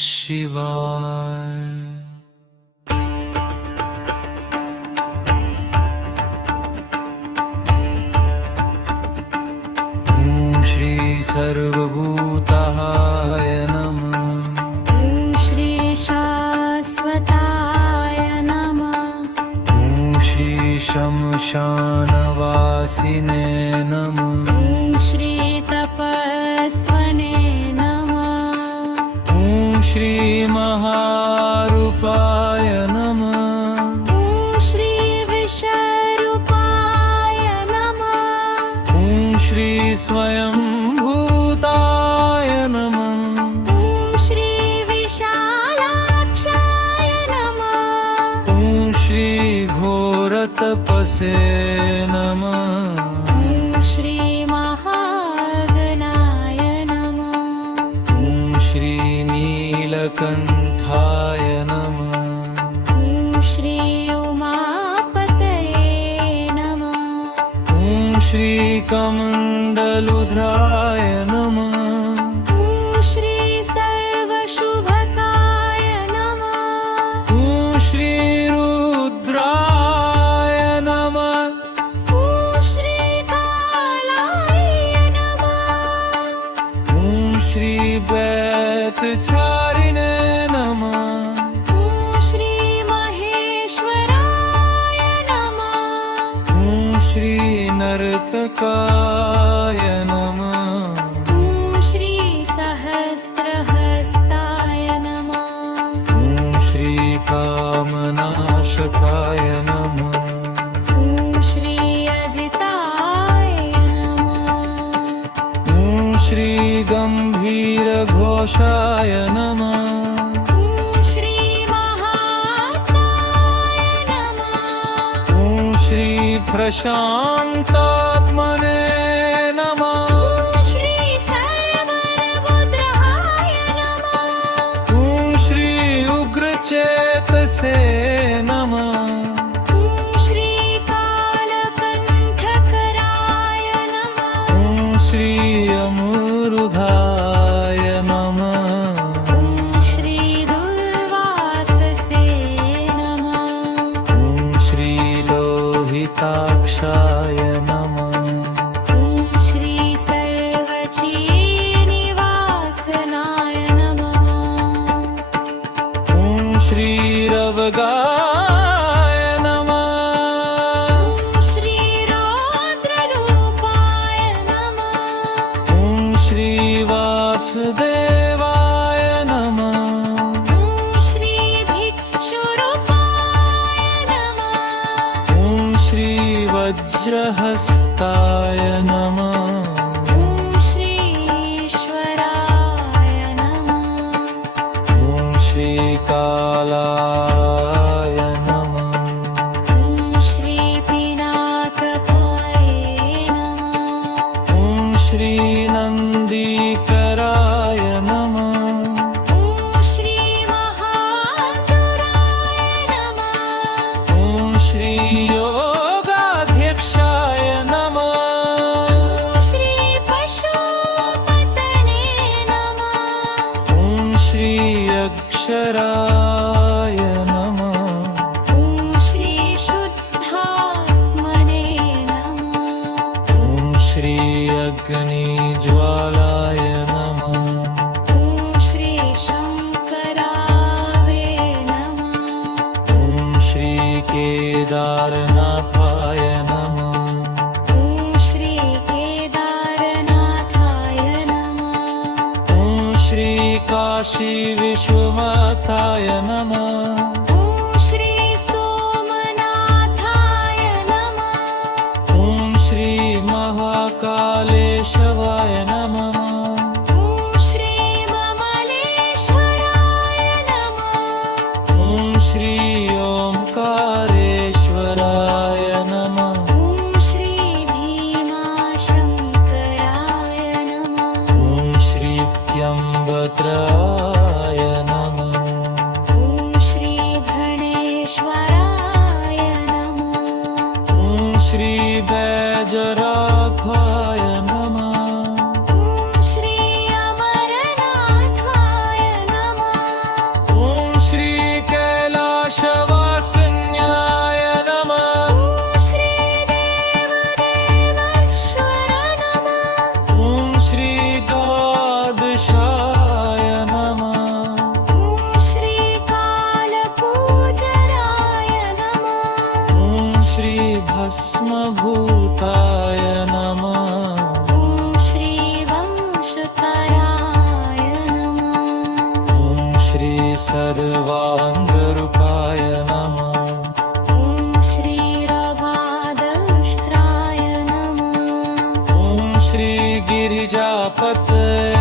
शिवाय। ॐ श्री सर्वभूताय नमः। ॐ श्री शाश्वताय नमः। ॐ श्री शमशानवासिने नमः। ॐ श्री तपस्वने नमः। ॐ श्री महारूपाय नमः। ॐ श्री विश्वरूपाय नमः। ॐ श्री स्वयंभूताय नमः। ॐ श्री विशालाक्षाय नमः। ॐ श्री घोरतपसे नमः। ॐ श्री महागणाय नमः। ॐ श्री नीलकण्ठाय नमः। ॐ श्री उमापतये नमः। ॐ श्री कमण्डलुध्राय नमः। ॐ श्री सर्वशुभकाय नमः। ॐ श्री रुद्राय नमः। ॐ श्री कालाय नमः। ॐ श्री वैतचारिणे नमः। ॐ श्री महेश्वराय नमः। ॐ श्री नर्तकाय नमः। ॐ श्री सहस्रहस्ताय नमः। ॐ श्री कामनाशकाय नमः। ॐ श्री अजिताय नमः। ॐ श्री गम्भीरघोषाय नमः। ॐ श्री महाकाय नमः। ॐ श्री प्रशान्तात्मने नमः। ॐ श्री सर्वभद्राय नमः। ॐ श्री उग्रचेतसे नमः। ॐ श्री कालकण्ठकराय नमः। ॐ श्री अमरुधाय नमः। ॐ श्री दुर्वाससे नमः। ॐ श्री लोहिताक्षाय नमः। ॐ श्री सर्वचीनिवासनाय नमः। ॐ श्री रवगाय नमः। ॐ श्री रौद्ररूपाय नमः। ॐ श्री वासुदेवाय नमः। ॐ श्री भिक्षुरूपाय नमः। ॐ श्री वज्रहस्ताय नमः। ॐ श्री ईश्वराय नमः। ॐ श्री कालाय नमः। ॐ श्री पिनाकपाय नमः। ॐ श्री नन्दीकराय नमः। ॐ श्री महान्तुराय नमः। ॐ श्री योगाध्यक्षाय नमः। ॐ श्री पशुपतने नमः। ॐ श्री अक्षराय नमः। ॐ श्री शुद्धात्मने नमः। ॐ श्री अग्निज्वालाय नमः। ॐ श्री शङ्करावे नमः। ॐ श्री केदारनाथाय नमः। ॐ श्री केदारनाथाय नमः। ॐ श्री काशी विश्वनाथाय नमः। ॐ श्री सोमनाथाय नमः। ॐ श्री महाकालेशवाय नमः। ॐ श्री ममलेश्वराय नमः। ॐ श्री ओंकारेश्वराय नमः। ॐ श्री भीमाशङ्कराय नमः। ॐ श्री त्र्यम्बत्राय नमः। ॐ श्री गणेश्वराय नमः। ॐ श्री वैजराघवाय नमः। सर्वाङ्गरूपाय नमः ॐ श्री राभादष्ट्राय नमः ॐ श्री गिरिजापतये